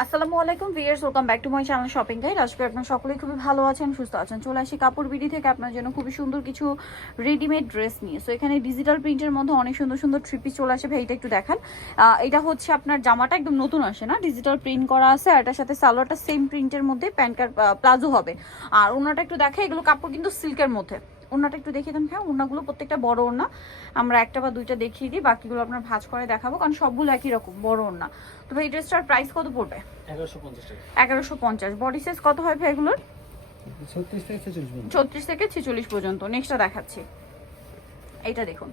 আসসালামু আলাইকুম viewers welcome back to my channel shopping guide আজকে আপনারা সকলেই খুবই ভালো আছেন, সুস্থ আছেন। চলে আসি কাপড় বিডি থেকে আপনার জন্য খুবই সুন্দর কিছু রেডিমেড ড্রেস নিয়ে। সো এখানে ডিজিটাল প্রিন্টের মধ্যে অনেক সুন্দর সুন্দর থ্রি পিস চলে আসে। ভাই, এটা একটু দেখান। এটা হচ্ছে আপনার জামাটা একদম নতুন আসে না? ডিজিটাল প্রিন্ট করা আছে আর এটার সাথে সালোয়ারটা সেম প্রিন্টের মধ্যে প্যান্ট প্লাজো হবে। আর ওনাটা একটু দেখে এগুলো কাপড় কিন্তু সিল্কের মধ্যে। ওনাটা একটু দেখিয়ে দেন হ্যাঁ ওনাগুলো প্রত্যেকটা বড় ওনা আমরা একটা বা দুইটা দেখিয়ে দিই বাকিগুলো আপনার ভাঁজ করে দেখাবো কারণ সবগুলো একই রকম বড় ওনা তো ভাই এই ড্রেসটার প্রাইস কত পড়বে? এগারোশো পঞ্চাশ বডি সাইজ কত হয় ভাই এগুলোর? ছত্রিশ থেকে ছেচল্লিশ পর্যন্ত। নেক্সটটা দেখাচ্ছি। এটা দেখুন।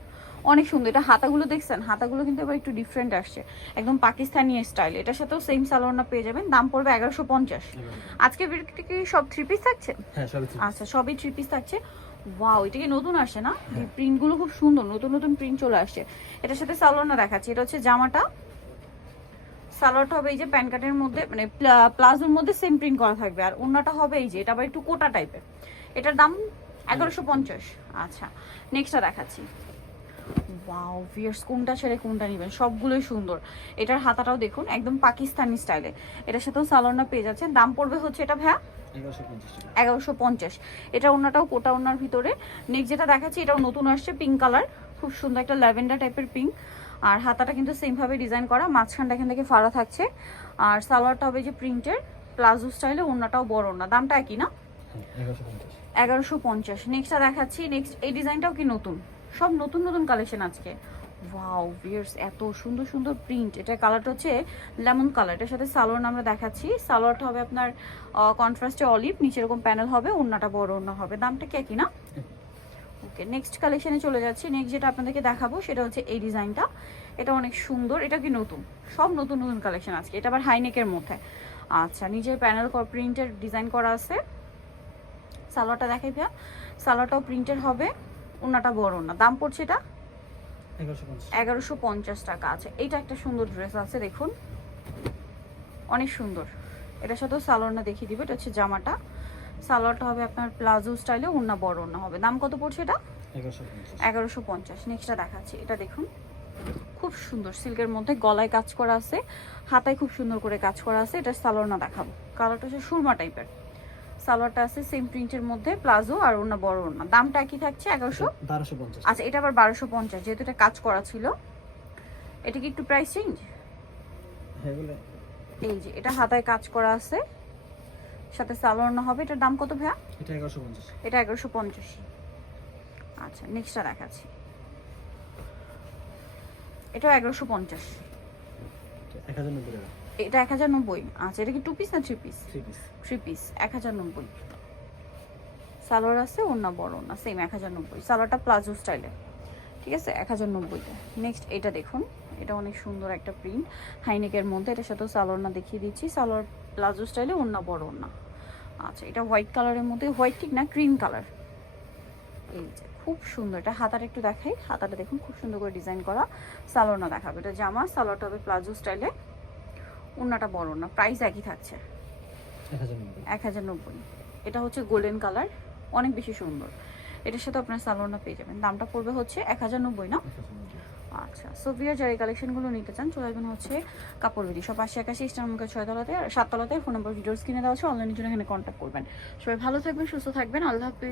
অনেক সুন্দর। এটা হাতাগুলো দেখছেন? হাতাগুলো কিন্তু এবার একটু ডিফারেন্ট আসছে। একদম পাকিস্তানি স্টাইল এটার সাথেও সেম সালোয়ারনা পেয়ে যাবেন। দাম পড়বে এগারোশো পঞ্চাশ। আজকে কি সব থ্রি পিস থাকছে? হ্যাঁ আচ্ছা সবই থ্রি পিস থাকছে। ওয়াও এটা কি নতুন আসছে না? প্রিন্টগুলো খুব সুন্দর নতুন নতুন প্রিন্ট চলে আসছে। এটার সাথে সালোয়ারনা দেখাচ্ছি এটা হচ্ছে জামাটা। সালোয়ারটা হবে এই যে প্যান কার্ডের মধ্যে মানে প্লাজোর মধ্যে সেম প্রিন্ট করা থাকবে। আর অন্যটা হবে এই যে এটা আবার একটু কোটা টাইপের এটার দাম এগারোশো পঞ্চাশ। আচ্ছা নেক্সটটা দেখাচ্ছি। ওয়াও ভিয়ার্স কোনটা ছেড়ে কোনটা নেবেন? সবগুলোই সুন্দর। এটার হাতাটাও দেখুন একদম পাকিস্তানি স্টাইলে এটার সাথেও সালোয়ারনা পেয়ে যাচ্ছে দাম পড়বে হচ্ছে এটা ভ্যা এগারোশো পঞ্চাশ এটা ওনাটাও কোটা ওনার ভিতরে। নেক্সট যেটা দেখাচ্ছি এটাও নতুন আসছে পিঙ্ক কালার খুব সুন্দর একটা ল্যাভেন্ডার টাইপের পিঙ্ক আর হাতাটা কিন্তু সেমভাবে ডিজাইন করা। মাঝখানটা এখান থেকে ফাড়া থাকছে। আর সালোয়ারটা হবে যে প্রিন্টের প্লাজো স্টাইলে ওনাটাও বড় না দামটা একই না? এগারোশো পঞ্চাশ। নেক্সটটা দেখাচ্ছি। নেক্সট এই ডিজাইনটাও কি নতুন? সব নতুন নতুন কালেকশন আজকে। ওয়াও ভিয়ার্স এত সুন্দর সুন্দর প্রিন্ট এটা কালারটা হচ্ছে লেমন কালার এটার সাথে সালোয়ার আমরা দেখাচ্ছি। সালোয়ারটা হবে আপনার কন্ট্রাস্টে অলিভ নিচে এরকম প্যানেল হবে ওন্নাটা বড় ওন্না হবে। দামটা কে কি না? ওকে নেক্সট কালেকশনে চলে যাচ্ছি। নেক্সট যেটা আপনাদেরকে দেখাবো, সেটা হচ্ছে এই ডিজাইনটা এটা অনেক সুন্দর, এটা কি নতুন? সব নতুন নতুন কালেকশন আজকে। এটা আবার হাইনেকের মধ্যে। আচ্ছা নিজের প্যানেল প্রিন্টের ডিজাইন করা আছে। সালোয়ারটা দেখাই ভাইয়া। সালোয়ারটাও প্রিন্টের হবে ওনাটা বড় না দাম পড়ছে এটা? এগারোশো পঞ্চাশ। টাকা আছে। এইটা একটা সুন্দর ড্রেস আছে দেখুন। অনেক সুন্দর। এটার সাথেও সালোয়ারটা দেখিয়ে দিবে। এটা হচ্ছে জামাটা। সালোয়ারটা হবে আপনার প্লাজো স্টাইলে ওনা বড় ওনা হবে। দাম কত পড়ছে এটা? এগারোশো পঞ্চাশ। নেক্সটটা দেখাচ্ছি। এটা দেখুন। খুব সুন্দর। সিল্কের মধ্যে গলায় কাজ করা আছে। হাতায় খুব সুন্দর করে কাজ করা আছে। এটা সালোয়ারনা দেখাবো। কালারটা হচ্ছে সুরমা টাইপের সালোয়ারটা আছে সেম প্রিন্টের মধ্যে প্লাজো আর ওনা বড় ওনা দামটা একই থাকছে? এগারোশো? বারোশো পঞ্চাশ। আচ্ছা এটা আবার বারোশো পঞ্চাশ যেহেতু এটা কাজ করা ছিল। এটা কি একটু প্রাইস চেঞ্জ হ্যাঁ এই যে এটা হাতায় কাজ করা আছে। সাথে সালোয়ার না হবে। এটার দাম কত ভাইয়া? এটা এগারোশো পঞ্চাশ। এটা এগারোশো পঞ্চাশ। আচ্ছা নেক্সটটা দেখাচ্ছি। এটাও এগারোশো পঞ্চাশ। এক হাজার নব্বই টাকা। এটা এক হাজার নব্বই। আচ্ছা এটা কি টু পিস না three piece three piece three piece এক হাজার নব্বই। সালোয়ার আছে অন্য বড় না সেম এক হাজার নব্বই। সালোয়ারটা প্লাজো স্টাইলে ঠিক আছে? এক হাজার নব্বইতে নেক্সট এটা দেখুন। এটা অনেক সুন্দর একটা প্রিন্ট হাইনেকের মধ্যে এটার সাথেও সালোয়ার না দেখিয়ে দিচ্ছি। সালোয়ার প্লাজো স্টাইলে অন্য বড় না আচ্ছা এটা হোয়াইট কালারের মধ্যে হোয়াইট ঠিক না ক্রিম কালার এই যে খুব সুন্দর। এটা হাতাটা একটু দেখাই। হাতাটা দেখুন খুব সুন্দর করে ডিজাইন করা। সালোয়ার না দেখাবে। এটা জামা সালোয়ারটা হবে প্লাজো স্টাইলে ওন্নাটা বড় না প্রাইস একই থাকছে। এক হাজার নব্বই। এটা হচ্ছে গোল্ডেন কালার অনেক বেশি সুন্দর। এটার সাথে আপনার সালোয়ারটা পেয়ে যাবেন। দামটা পড়বে হচ্ছে এক হাজার নব্বই না? আচ্ছা সোভিয়ার যারা এই কালেকশনগুলো নিতে চান চলে আসবেন হচ্ছে কাপড় বিডি সব পাশে একাশি ইস্টার ছয়তলাতে আর সাততলাতে ফোন নাম্বার ভিডিওস কিনে দেওয়া আছে। অনলাইনের জন্য এখানে কন্ট্যাক্ট করবেন। সবাই ভালো থাকবেন সুস্থ থাকবেন। আল্লাহ হাফিজ।